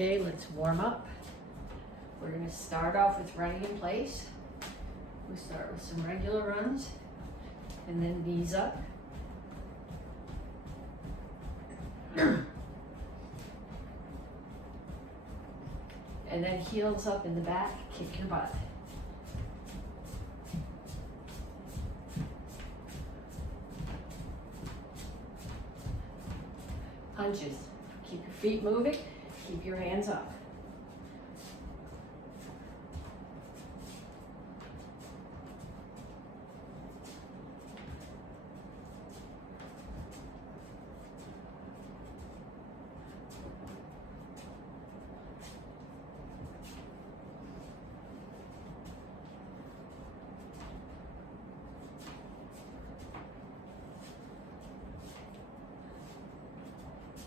Okay, let's warm up. We're gonna start off with running in place. We start with some regular runs and then knees up. And then heels up in the back, kick your butt. Punches. Keep your feet moving, keep your hands up.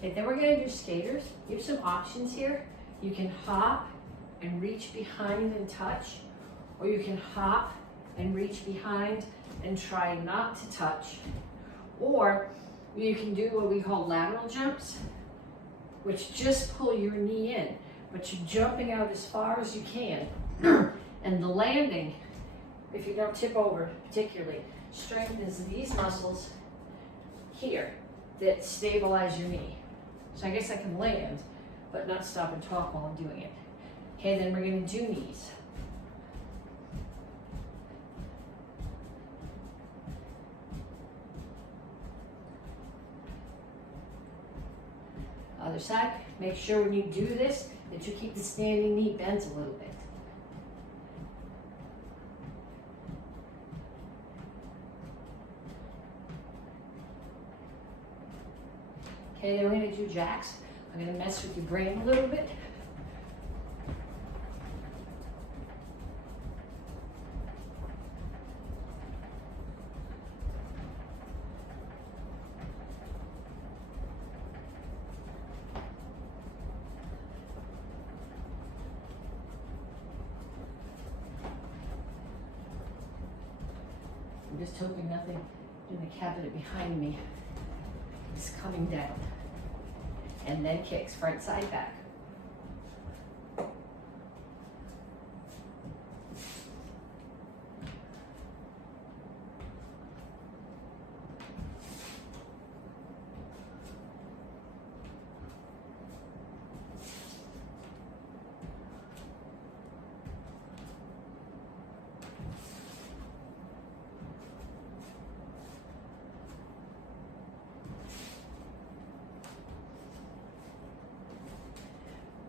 Okay, then we're gonna do skaters. You have some options here. You can hop and reach behind and touch, or you can hop and reach behind and try not to touch. Or you can do what we call lateral jumps, which just pull your knee in, but you're jumping out as far as you can. And the landing, if you don't tip over particularly, strengthens these muscles here that stabilize your knee. So I guess I can land, but not stop and talk while I'm doing it. Okay, then we're gonna do knees. Other side, make sure when you do this that you keep the standing knee bent a little bit. Okay, then we're gonna do jacks. I'm gonna mess with your brain a little bit. I'm just hoping nothing in the cabinet behind me is coming down. And then kicks, front, side, back.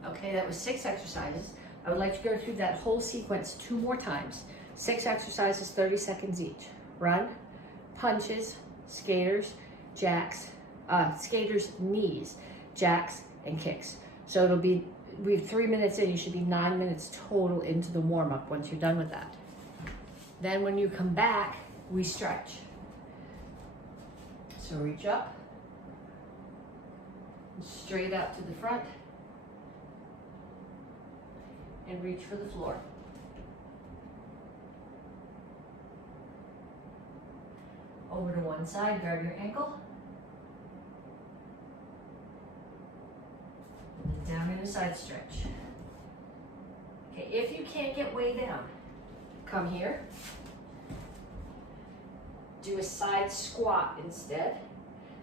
Okay, that was 6 exercises. I would like to go through that whole sequence 2 more times. 6 exercises, 30 seconds each. Run, punches, skaters, jacks, skaters, knees, jacks, and kicks. So it'll be, we have 3 minutes in, you should be 9 minutes total into the warm-up once you're done with that. Then when you come back, we stretch. So reach up, straight out to the front, and reach for the floor. Over to one side, grab your ankle. And down in a side stretch. Okay, if you can't get way down, come here. Do a side squat instead.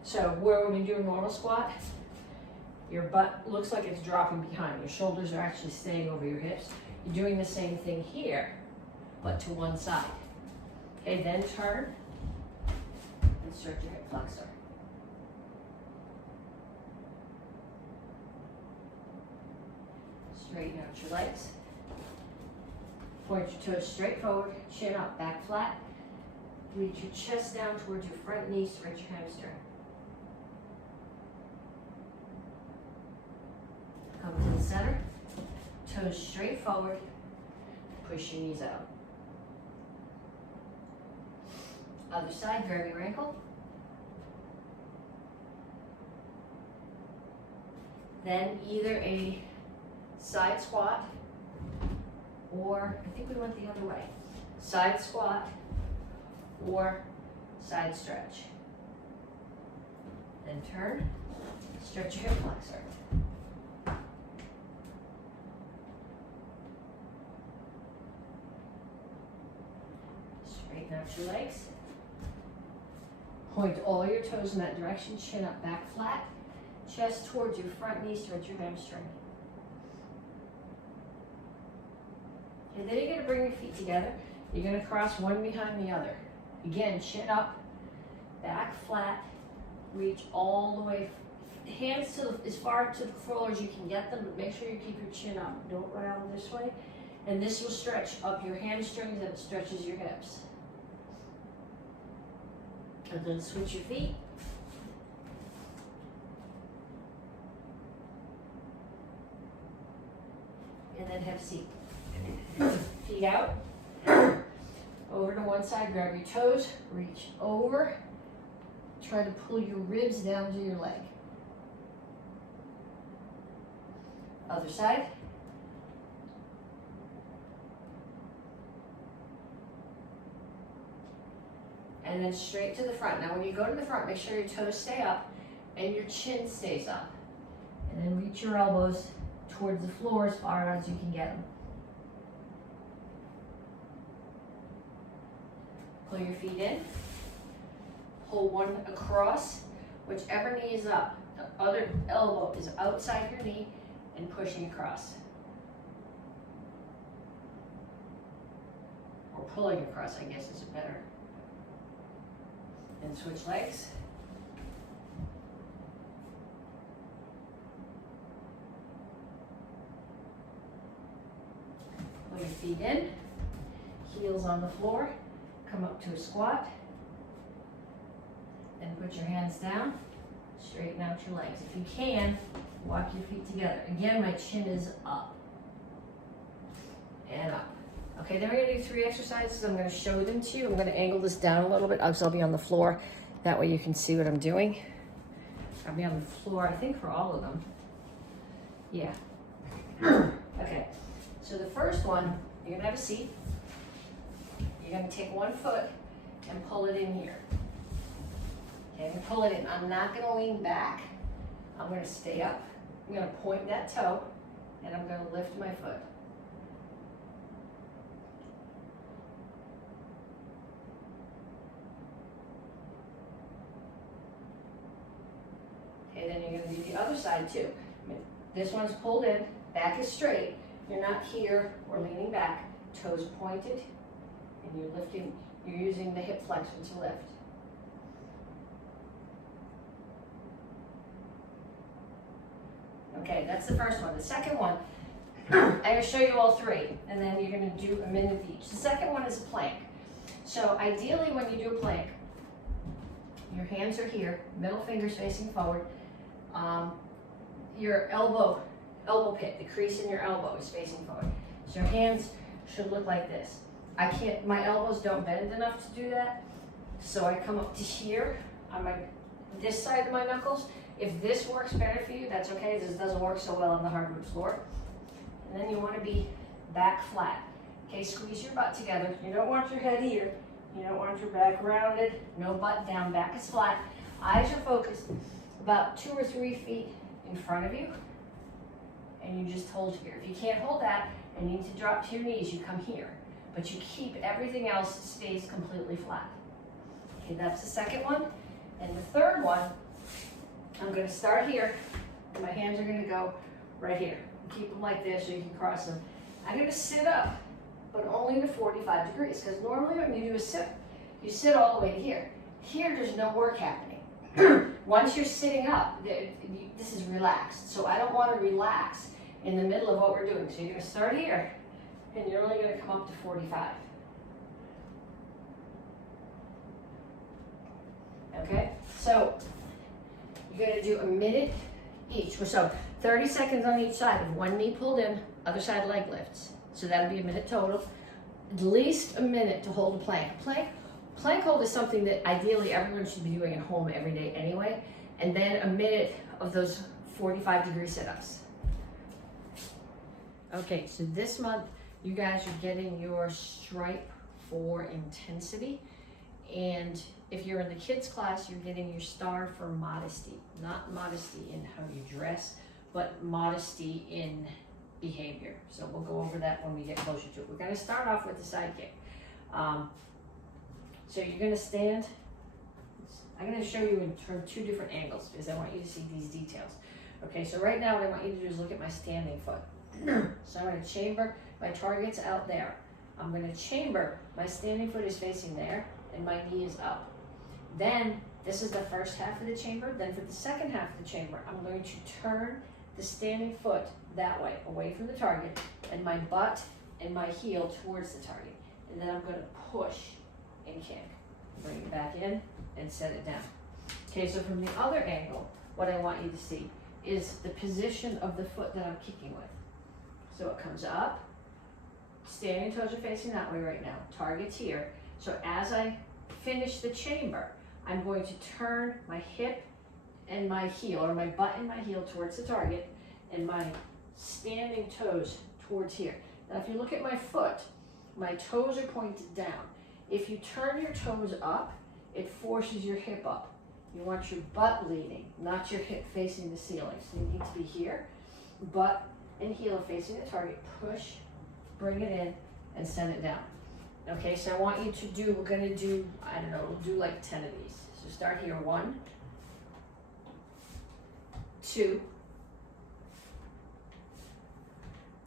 So where when we do a normal squat, your butt looks like it's dropping behind. Your shoulders are actually staying over your hips. You're doing the same thing here, but to one side. Okay, then turn and stretch your hip flexor. Straighten out your legs. Point your toes straight forward, chin up, back flat. Reach your chest down towards your front knee, stretch your hamstring. Come to the center, toes straight forward, push your knees out. Other side, grab your ankle. Then either a side squat, or I think we went the other way. Side squat or side stretch. Then turn, stretch your hip flexor. Straighten out your legs. Point all your toes in that direction, chin up, back flat. Chest towards your front knees, towards your hamstring. And then you're going to bring your feet together. You're going to cross one behind the other. Again, chin up, back flat, reach all the way, hands to as far to the floor as you can get them, but make sure you keep your chin up. Don't run out this way. And this will stretch up your hamstrings and it stretches your hips. And then switch your feet. And then have a seat. Feet out. Over to one side, grab your toes, reach over. Try to pull your ribs down to your leg. Other side. And then straight to the front. Now when you go to the front, make sure your toes stay up and your chin stays up. And then reach your elbows towards the floor as far as you can get them. Pull your feet in. Pull one across. Whichever knee is up, the other elbow is outside your knee and pushing across. Or pulling across, I guess is better. And switch legs. Pull your feet in. Heels on the floor. Come up to a squat. And put your hands down. Straighten out your legs. If you can, walk your feet together. Again, my chin is up. And up. Okay, then we're going to do 3 exercises. I'm going to show them to you. I'm going to angle this down a little bit. I'll be on the floor. That way you can see what I'm doing. I'll be on the floor, I think, for all of them. Yeah. Okay, so the first one, you're going to have a seat. You're going to take one foot and pull it in here. Okay, and pull it in. I'm not going to lean back. I'm going to stay up. I'm going to point that toe, and I'm going to lift my foot. Okay, then you're going to do the other side too. This one's pulled in, back is straight. You're not here or leaning back. Toes pointed, and you're lifting. You're using the hip flexor to lift. Okay, that's the first one. The second one, I'm going to show you all 3, and then you're going to do a minute of each. The second one is a plank. So ideally when you do a plank, your hands are here, middle fingers facing forward. Your elbow pit, the crease in your elbow is facing forward. So your hands should look like this. My elbows don't bend enough to do that. So I come up to here on this side of my knuckles. If this works better for you, that's okay. This doesn't work so well on the hardwood floor. And then you want to be back flat. Okay, squeeze your butt together. You don't want your head here. You don't want your back rounded. No butt down, back is flat. Eyes are focused about 2 or 3 feet in front of you. And you just hold here. If you can't hold that and need to drop to your knees, you come here. But you keep everything else stays completely flat. Okay, that's the second one. And the third one, I'm going to start here. My hands are going to go right here. Keep them like this so you can cross them. I'm going to sit up, but only to 45 degrees, because normally when you do a sit, you sit all the way to here. Here, there's no work happening. Once you're sitting up, this is relaxed. So I don't want to relax in the middle of what we're doing. So you're going to start here, and you're only going to come up to 45. Okay, so you're going to do a minute each. So 30 seconds on each side of one knee pulled in, other side leg lifts. So that'll be a minute total. At least a minute to hold a plank. Plank hold is something that ideally everyone should be doing at home every day anyway. And then a minute of those 45-degree sit-ups. Okay, so this month you guys are getting your stripe for intensity. And if you're in the kids class, you're getting your star for modesty. Not modesty in how you dress, but modesty in behavior. So we'll go over that when we get closer to it. We're going to start off with the side kick. So you're gonna stand, I'm gonna show you in two different angles because I want you to see these details. Okay, so right now what I want you to do is look at my standing foot. So I'm gonna chamber, my target's out there. I'm gonna chamber, my standing foot is facing there and my knee is up. Then, this is the first half of the chamber. Then for the second half of the chamber, I'm going to turn the standing foot that way, away from the target, and my butt and my heel towards the target. And then I'm gonna push and kick. Bring it back in and set it down. Okay, so from the other angle, what I want you to see is the position of the foot that I'm kicking with. So it comes up, standing toes are facing that way right now, target's here. So as I finish the chamber, I'm going to turn my hip and my heel, or my butt and my heel towards the target, and my standing toes towards here. Now if you look at my foot, my toes are pointed down. If you turn your toes up, it forces your hip up. You want your butt leaning, not your hip facing the ceiling. So you need to be here, butt and heel are facing the target, push, bring it in, and send it down. Okay, so I want you to do, we're gonna do, I don't know, we'll do like 10 of these. So start here, 1, 2,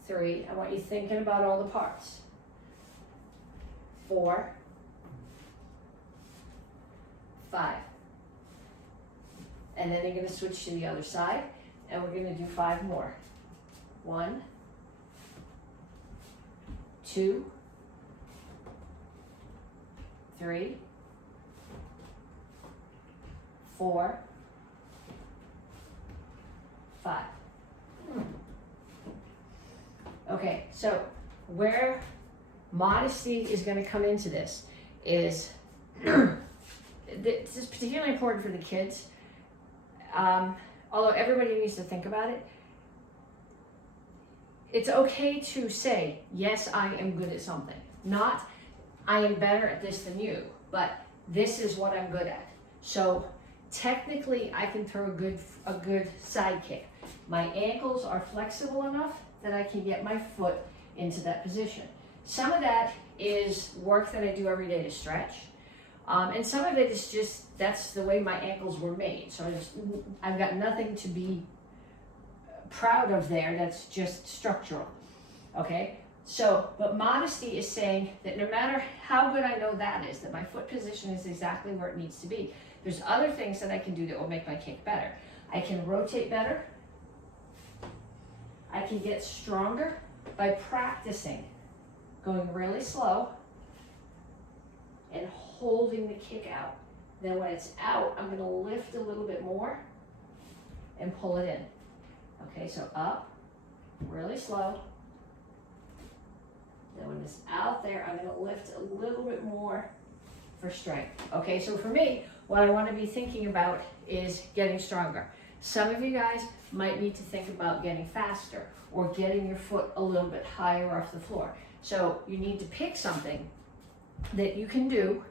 3, I want you thinking about all the parts. 4, 5. And then you're gonna switch to the other side, and we're gonna do 5 more. 1, 2, 3, 4, 5. Okay, so where modesty is going to come into this is, this is particularly important for the kids, although everybody needs to think about it. It's okay to say, yes, I am good at something. Not, I am better at this than you, but this is what I'm good at. So technically, I can throw a good side kick. My ankles are flexible enough that I can get my foot into that position. Some of that is work that I do every day to stretch. And some of it is just, that's the way my ankles were made. So I've got nothing to be proud of there, that's just structural, okay? So, but modesty is saying that no matter how good I know that is, that my foot position is exactly where it needs to be, there's other things that I can do that will make my kick better. I can rotate better. I can get stronger by practicing going really slow and holding the kick out. Then when it's out, I'm gonna lift a little bit more and pull it in. Okay, so up, really slow. Then when it's out there, I'm gonna lift a little bit more for strength. Okay, so for me, what I wanna be thinking about is getting stronger. Some of you guys might need to think about getting faster or getting your foot a little bit higher off the floor. So you need to pick something that you can do,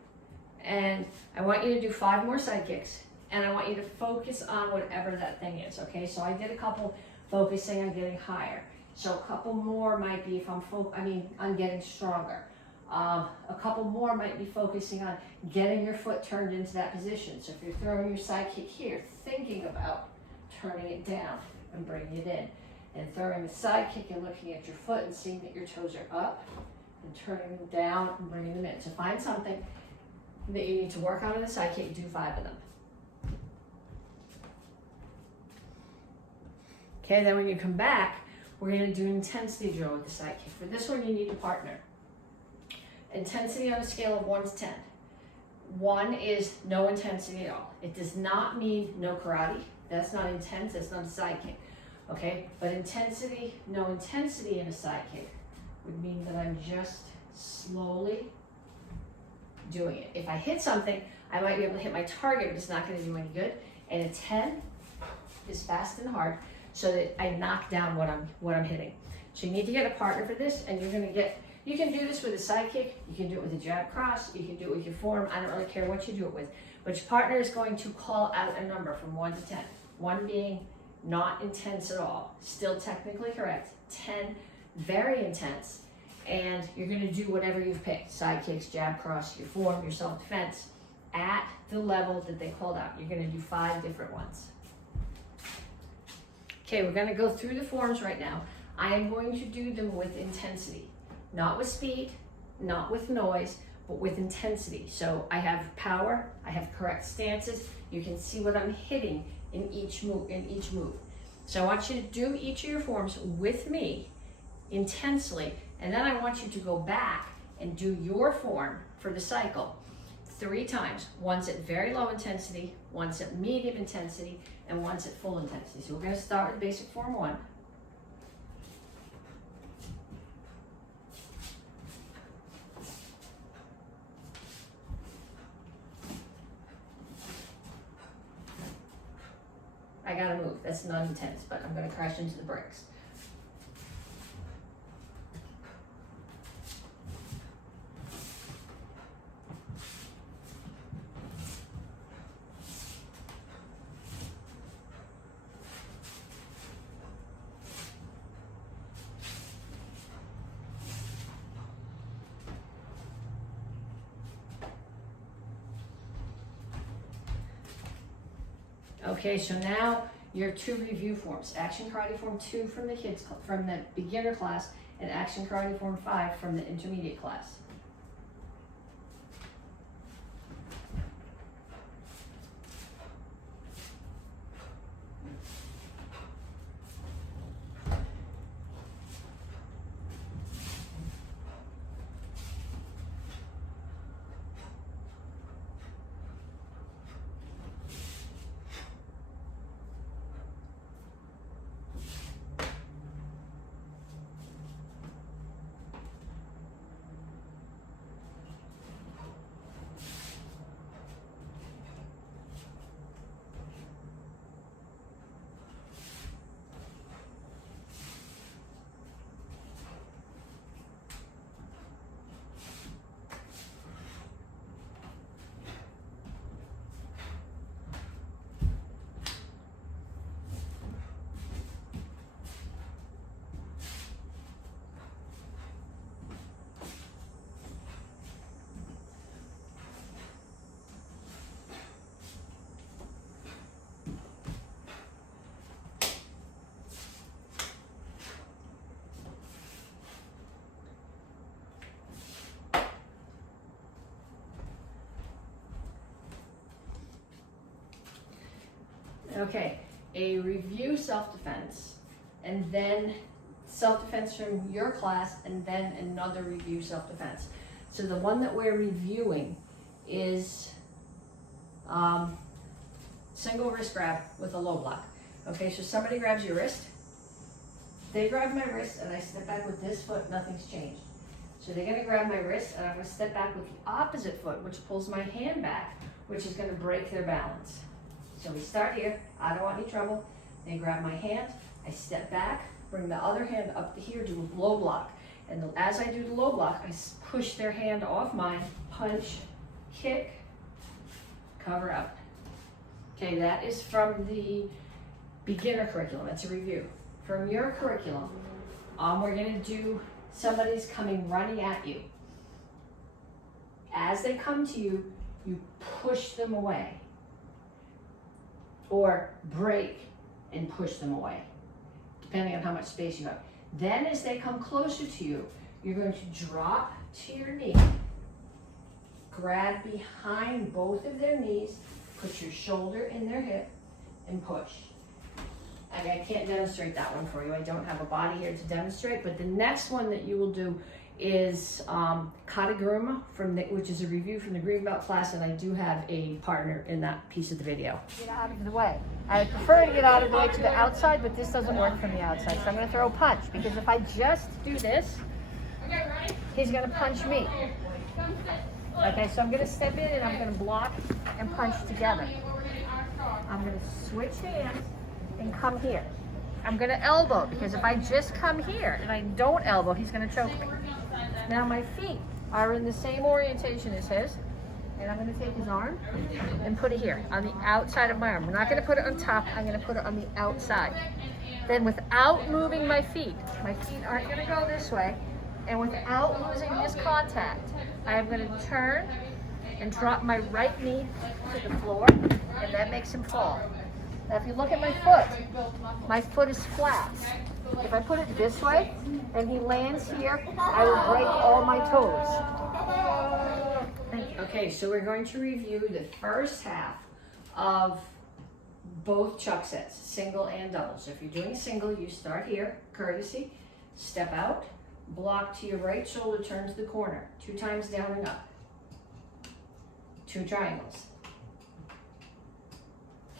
and I want you to do 5 more side kicks, and I want you to focus on whatever that thing is, okay? So I did a couple focusing on getting higher. So a couple more might be if on getting stronger. A couple more might be focusing on getting your foot turned into that position. So if you're throwing your side kick here, thinking about turning it down and bringing it in. And throwing the side kick and looking at your foot and seeing that your toes are up and turning them down and bringing them in. So find something that you need to work on in the side kick, do 5 of them. Okay, then when you come back, we're gonna do an intensity drill with the side kick. For this one, you need a partner. Intensity on a scale of 1 to 10. 1 is no intensity at all. It does not mean no karate. That's not intense, that's not a side kick. Okay, but intensity, no intensity in a side kick would mean that I'm just slowly doing it. If I hit something, I might be able to hit my target, but it's not gonna do any good. And a 10 is fast and hard, so that I knock down what I'm hitting. So you need to get a partner for this, and you can do this with a side kick, you can do it with a jab cross, you can do it with your forearm, I don't really care what you do it with. But your partner is going to call out a number from 1 to 10. 1 being not intense at all, still technically correct. 10, very intense. and you're gonna do whatever you've picked, side kicks, jab cross, your form, your self-defense, at the level that they called out. You're gonna do 5 different ones. Okay, we're gonna go through the forms right now. I am going to do them with intensity, not with speed, not with noise, but with intensity. So I have power, I have correct stances. You can see what I'm hitting in each move. So I want you to do each of your forms with me intensely, and then I want you to go back and do your form for the cycle 3 times. Once at very low intensity, once at medium intensity, and once at full intensity. So we're going to start with basic form 1. I gotta move. That's not intense, but I'm gonna crash into the bricks. Okay, so now your 2 review forms. Action Karate Form 2 from the from the beginner class, and Action Karate Form 5 from the intermediate class. Okay, a review self-defense, and then self-defense from your class, and then another review self-defense. So the one that we're reviewing is single wrist grab with a low block. Okay, so somebody grabs your wrist, they grab my wrist, and I step back with this foot, nothing's changed. So they're gonna grab my wrist, and I'm gonna step back with the opposite foot, which pulls my hand back, which is gonna break their balance. So we start here, I don't want any trouble. They grab my hand, I step back, bring the other hand up to here, do a low block. And as I do the low block, I push their hand off mine, punch, kick, cover out. Okay, that is from the beginner curriculum, that's a review. From your curriculum, we're gonna do, somebody's coming running at you. As they come to you, you push them away. Or break and push them away, depending on how much space you have. Then as they come closer to you, you're going to drop to your knee, grab behind both of their knees, put your shoulder in their hip, and push. I can't demonstrate that one for you. I don't have a body here to demonstrate, but the next one that you will do is Kataguruma, which is a review from the green belt class, and I do have a partner in that piece of the video. Get out of the way. I prefer to get out of the way to the outside, but this doesn't work from the outside, so I'm going to throw a punch, because if I just do this, he's going to punch me. Okay, so I'm going to step in and I'm going to block and punch together. I'm going to switch hands and come here. I'm going to elbow, because if I just come here and I don't elbow, he's going to choke me. Now my feet are in the same orientation as his, and I'm going to take his arm and put it here on the outside of my arm. I'm not going to put it on top, I'm going to put it on the outside. Then without moving my feet aren't going to go this way, And without losing this contact, I am going to turn and drop my right knee to the floor, and that makes him fall. Now if you look at my foot is flat. If I put it this way and he lands here, I will break all my toes. Okay, so we're going to review the first half of both chuck sets, single and double. So if you're doing single, you start here, courtesy, step out, block to your right shoulder, turn to the corner, 2 times down and up, 2 triangles,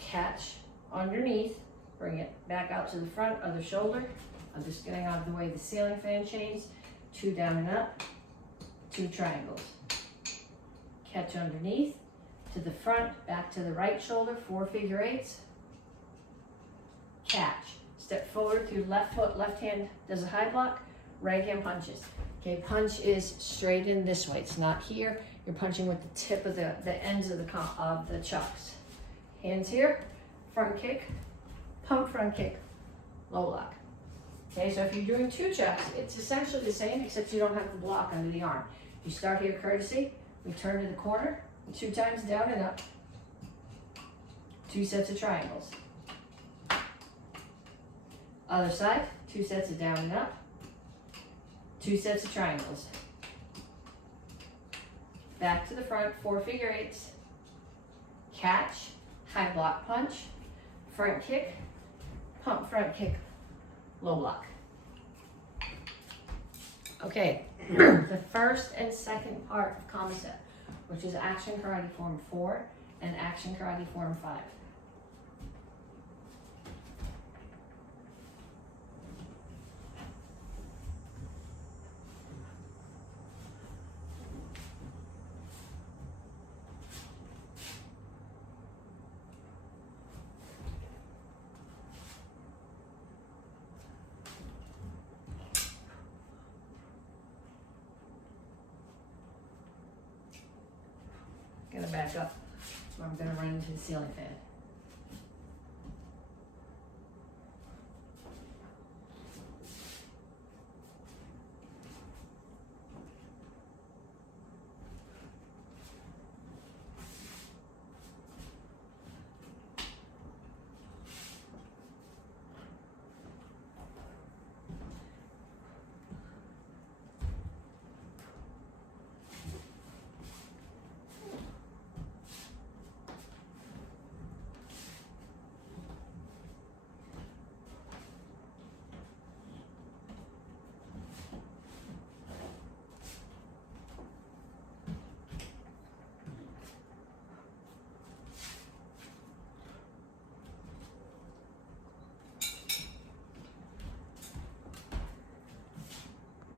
catch underneath, bring it back out to the front, other shoulder. I'm just getting out of the way of the ceiling fan chains, 2 down and up, 2 triangles, catch underneath, to the front, back to the right shoulder, 4 figure eights, catch, step forward through left foot, left hand does a high block, right hand punches. Okay, punch is straight in this way, it's not here, you're punching with the tip of the ends of the chucks. Hands here, front kick, pump front kick, low lock. Okay, so if you're doing 2 chucks, it's essentially the same except you don't have the block under the arm. You start here courtesy, we turn to the corner, 2 times down and up, 2 sets of triangles. Other side, 2 sets of down and up, 2 sets of triangles. Back to the front, 4 figure eights, catch, high block punch, front kick, pump front kick, low block. Okay, the first and second part of concept, which is Action Karate Form 4 and Action Karate Form 5. Gonna back up, or I'm gonna run into the ceiling fan.